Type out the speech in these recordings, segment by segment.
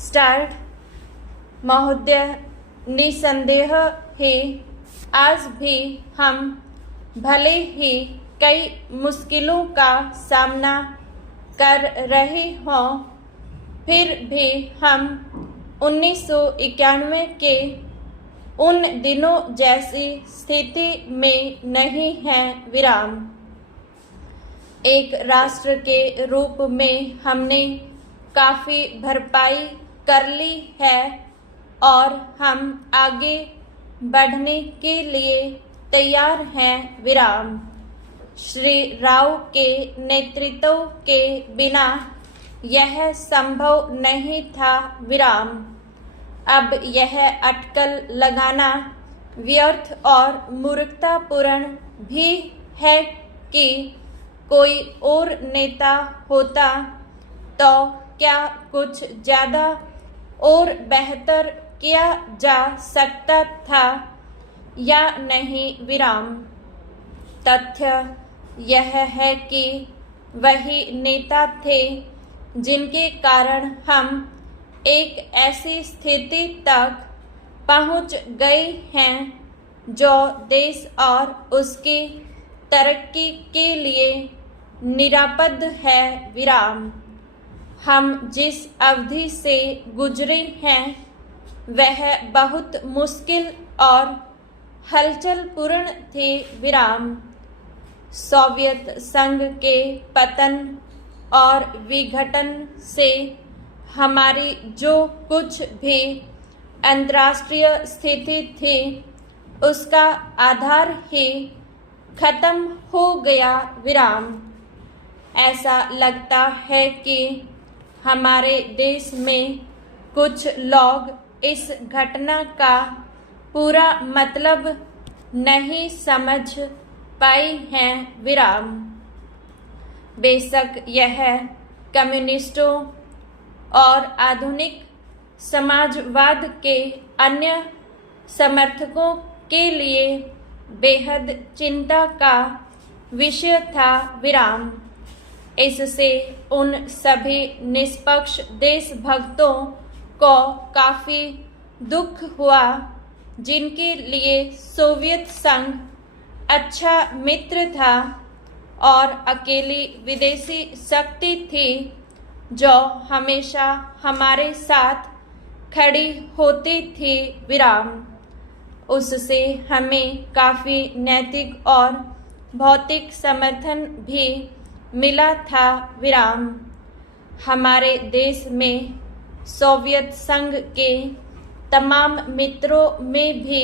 Start. महोदय, निसंदेह ही आज भी हम भले ही कई मुश्किलों का सामना कर रहे हों, फिर भी हम 1991 के उन दिनों जैसी स्थिति में नहीं हैं। विराम। एक राष्ट्र के रूप में हमने काफ़ी भरपाई कर ली है और हम आगे बढ़ने के लिए तैयार हैं। विराम। श्री राव के नेतृत्व के बिना यह संभव नहीं था। विराम। अब यह अटकल लगाना व्यर्थ और मूर्खतापूर्ण भी है कि कोई और नेता होता तो क्या कुछ ज़्यादा और बेहतर किया जा सकता था या नहीं। विराम। तथ्य यह है कि वही नेता थे जिनके कारण हम एक ऐसी स्थिति तक पहुंच गए हैं जो देश और उसकी तरक्की के लिए निरापद है। विराम। हम जिस अवधि से गुजरे हैं वह बहुत मुश्किल और हलचलपूर्ण थी। विराम। सोवियत संघ के पतन और विघटन से हमारी जो कुछ भी अंतर्राष्ट्रीय स्थिति थी उसका आधार ही खत्म हो गया। विराम। ऐसा लगता है कि हमारे देश में कुछ लोग इस घटना का पूरा मतलब नहीं समझ पाए हैं। विराम। बेशक यह कम्युनिस्टों और आधुनिक समाजवाद के अन्य समर्थकों के लिए बेहद चिंता का विषय था। विराम। इससे उन सभी निष्पक्ष देशभक्तों को काफ़ी दुख हुआ जिनके लिए सोवियत संघ अच्छा मित्र था और अकेली विदेशी शक्ति थी जो हमेशा हमारे साथ खड़ी होती थी। विराम। उससे हमें काफ़ी नैतिक और भौतिक समर्थन भी मिला था। विराम। हमारे देश में सोवियत संघ के तमाम मित्रों में भी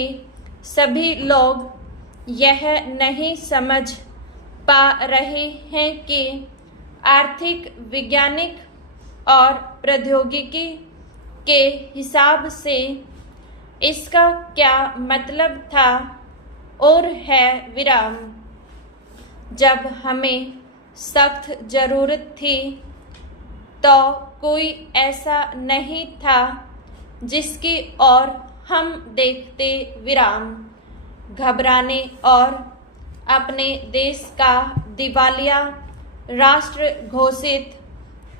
सभी लोग यह नहीं समझ पा रहे हैं कि आर्थिक, वैज्ञानिक और प्रौद्योगिकी के हिसाब से इसका क्या मतलब था और है। विराम। जब हमें सख्त ज़रूरत थी तो कोई ऐसा नहीं था जिसकी ओर हम देखते। विराम। घबराने और अपने देश का दिवालिया राष्ट्र घोषित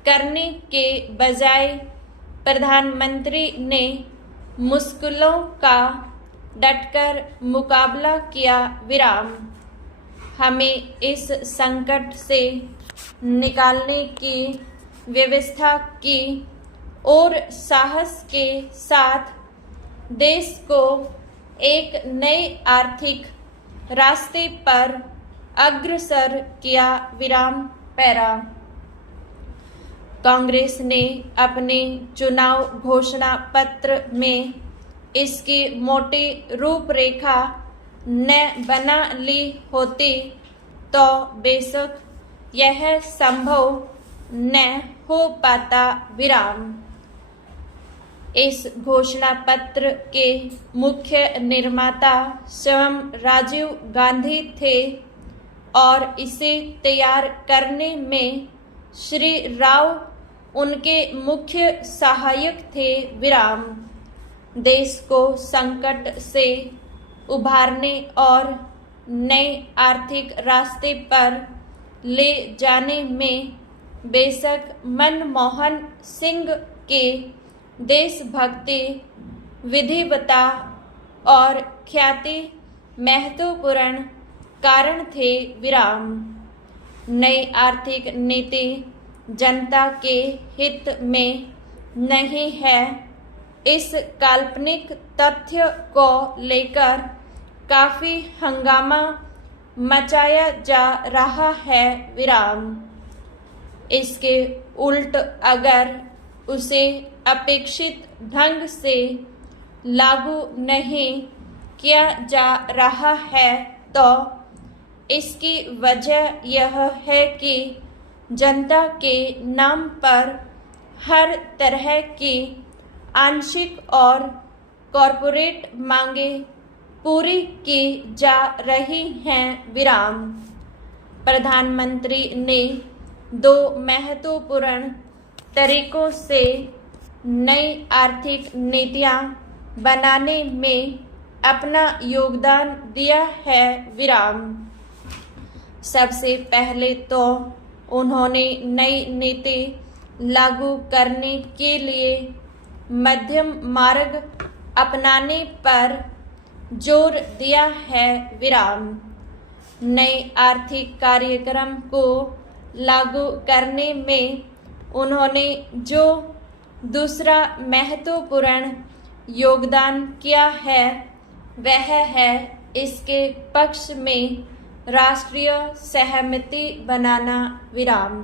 करने के बजाय प्रधानमंत्री ने मुश्किलों का डटकर मुकाबला किया। विराम। हमें इस संकट से निकालने की व्यवस्था की और साहस के साथ देश को एक नए आर्थिक रास्ते पर अग्रसर किया। विराम। पैरा। कांग्रेस ने अपने चुनाव घोषणा पत्र में इसकी मोटी रूपरेखा न बना ली होती तो बेशक यह संभव न हो पाता। विराम। इस घोषणा पत्र के मुख्य निर्माता स्वयं राजीव गांधी थे और इसे तैयार करने में श्री राव उनके मुख्य सहायक थे। विराम। देश को संकट से उभारने और नए आर्थिक रास्ते पर ले जाने में बेशक मनमोहन सिंह के देशभक्ति, विधिवता और ख्याति महत्वपूर्ण कारण थे। विराम। नई आर्थिक नीति जनता के हित में नहीं है, इस काल्पनिक तथ्य को लेकर काफी हंगामा मचाया जा रहा है। विराम। इसके उल्ट अगर उसे अपेक्षित ढंग से लागू नहीं किया जा रहा है तो इसकी वजह यह है कि जनता के नाम पर हर तरह की आंशिक और कॉरपोरेट मांगें पूरी की जा रही हैं। विराम। प्रधानमंत्री ने 2 महत्वपूर्ण तरीकों से नई आर्थिक नीतियां बनाने में अपना योगदान दिया है। विराम। सबसे पहले तो उन्होंने नई नीति लागू करने के लिए मध्यम मार्ग अपनाने पर जोर दिया है। विराम। नए आर्थिक कार्यक्रम को लागू करने में उन्होंने जो दूसरा महत्वपूर्ण योगदान किया है वह है इसके पक्ष में राष्ट्रीय सहमति बनाना। विराम।